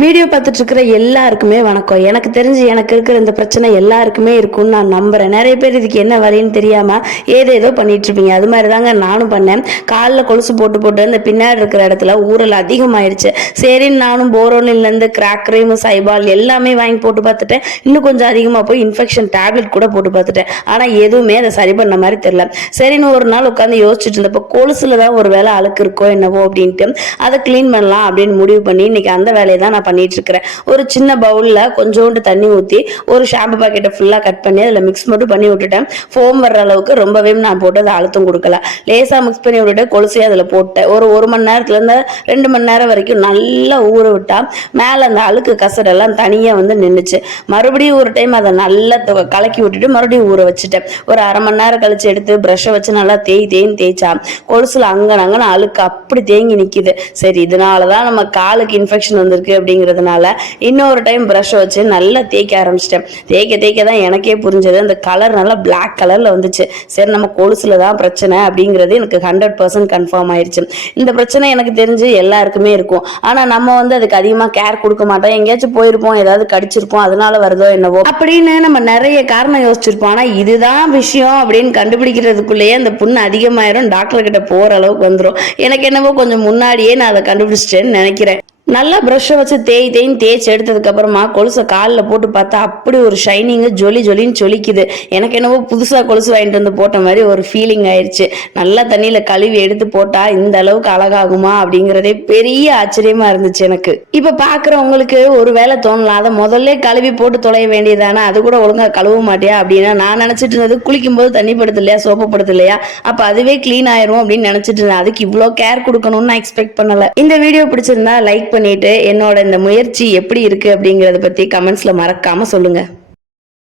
Video பார்த்துட்டு இருக்கிற எல்லாருக்குமே வணக்கம். எனக்கு தெரிஞ்சு எனக்கு இருக்கிற இந்த பிரச்சனை எல்லாருக்குமே இருக்கும்னு நான் நம்புறேன். நிறைய பேர் இதுக்கு என்ன வழின்னு தெரியாம ஏதேதோ பண்ணிட்டு இருப்பீங்க அது மாதிரி தாங்க நானும் பண்ணேன். காலில் கொலுசு போட்டு போட்டு அந்த பின்னாடி இருக்கிற இடத்துல ஊரல் அதிகமாயிருச்சு. சரின்னு நானும் போரோனில் இருந்து கிராக் கிரீம் சைபால் எல்லாமே வாங்கி போட்டு பார்த்துட்டேன். இன்னும் கொஞ்சம் அதிகமாக போய் இன்ஃபெக்ஷன் டேப்லெட் கூட போட்டு பார்த்துட்டேன். ஆனால் எதுவுமே அதை சரி பண்ண மாதிரி தெரில சரின்னு ஒரு நாள் உட்காந்து யோசிச்சுட்டு இருந்தப்போ கொலுசுல தான் ஒரு வேலை அழுக்கு இருக்கோ என்னவோ அப்படின்ட்டு அதை க்ளீன் பண்ணலாம் அப்படின்னு முடிவு பண்ணி இன்னைக்கு அந்த வேலையை தான் நான் பண்ணிட்டு இருக்கிறேன் ஒரு சின்ன பவுல்ல கொஞ்சோண்டு தண்ணி ஊற்றி ஒரு ஷாம்பு பாக்கெட்டை ஃபுல்லாக கட் பண்ணி அதில் மிக்ஸ் மட்டும் பண்ணி விட்டுட்டேன். ஃபோம் வர்ற அளவுக்கு ரொம்பவே நான் போட்டு அதை அழுத்தம் கொடுக்கல. லேசாக மிக்ஸ் பண்ணி விட்டுட்டு கொலுசையும் அதில் போட்டேன். ஒரு ஒரு மணி நேரத்துல இருந்து ரெண்டு மணி நேரம் வரைக்கும் நல்லா ஊற விட்டா மேலே அந்த அழுக்கு கசடெல்லாம் தனியாக வந்து நின்றுச்சு மறுபடியும் ஒரு டைம் அதை நல்லா கலக்கி விட்டுட்டு மறுபடியும் ஊற வச்சுட்டேன். ஒரு அரை மணி நேரம் கழிச்சு எடுத்து ப்ரஷ்ஷை வச்சு நல்லா தேய் தேய்ன்னு தேய்ச்சா கொலுசுல அங்கன அங்கன அழுக்கு அப்படி தேங்கி நிக்குது. சரி இதனால தான் நம்ம காலுக்கு இன்ஃபெக்ஷன் வந்திருக்கு அப்படிங்கிறதுனால இன்னொரு டைம் ப்ரஷ் வச்சு நல்லா தேய்க்க ஆரம்பிச்சிட்டேன். தேய்க்க தேய்க்க தான் எனக்கே புரிஞ்சது. அந்த கலர் நல்லா பிளாக் கலரில் வந்துச்சு. சரி நம்ம கொலுசுல தான் பிரச்சனை அப்படிங்கிறது எனக்கு ஹண்ட்ரட் பர்சன்ட் கன்ஃபார்ம் ஆயிடுச்சு இந்த பிரச்சனை எனக்கு தெரிஞ்சு எல்லாருக்குமே இருக்கும். ஆனால் நம்ம வந்து அதுக்கு அதிகமாக கேர் கொடுக்க மாட்டோம். எங்கேயாச்சும் போயிருப்போம் ஏதாவது கடிச்சிருப்போம் அதனால வருதோ என்னவோ. அப்படின்னு நம்ம நிறைய காரணம் யோசிச்சிருப்போம். ஆனால் இதுதான் விஷயம் அப்படின்னு கண்டுபிடிக்கிறதுக்குள்ளேயே அந்த புண்ணு அதிகமாயிரும். டாக்டர் கிட்ட போற அளவுக்கு வந்துடும் எனக்கு என்னவோ கொஞ்சம் முன்னாடியே நான் அதை கண்டுபிடிச்சிட்டேன்னு நினைக்கிறேன். நல்லா ப்ரஷ்ஷை வச்சு தேய் தேய்ன்னு தேய்ச்சி எடுத்ததுக்கப்புறமா கொலுசை காலில் போட்டு பார்த்தா அப்படி ஒரு ஷைனிங்கு ஜொலி ஜொலின்னு ஜொலிக்குது எனக்கு என்னவோ புதுசாக கொலுசு வாங்கிட்டு வந்து போட்ட மாதிரி ஒரு ஃபீலிங் ஆயிடுச்சு நல்லா தண்ணியில் கழுவி எடுத்து போட்டால் இந்த அளவுக்கு அழகாகுமா அப்படிங்கிறதே பெரிய ஆச்சரியமாக இருந்துச்சு எனக்கு. இப்போ பார்க்குறவங்களுக்கு ஒரு வேலை தோணலாம். அதை முதல்ல கழுவி போட்டு தொலைய வேண்டியதானே? அது கூட ஒழுங்கா கழுவ மாட்டியா அப்படின்னா நான் நினச்சிட்டு இருந்தது குளிக்கும் போது தண்ணி படுத்து இல்லையா? சோப்பு படுத்து இல்லையா? அப்போ அதுவே க்ளீன் ஆயிரும் அப்படின்னு நினச்சிட்டு இருந்தேன். அதுக்கு இவ்வளோ கேர் கொடுக்கணும்னு நான் எக்ஸ்பெக்ட் பண்ணலை. இந்த வீடியோ பிடிச்சிருந்தா லைக் பண்ணி பண்ணிட்டு என்னோட இந்த முயற்சி எப்படி இருக்கு அப்படிங்கறத பத்தி கமெண்ட்ஸ்ல மறக்காம சொல்லுங்க.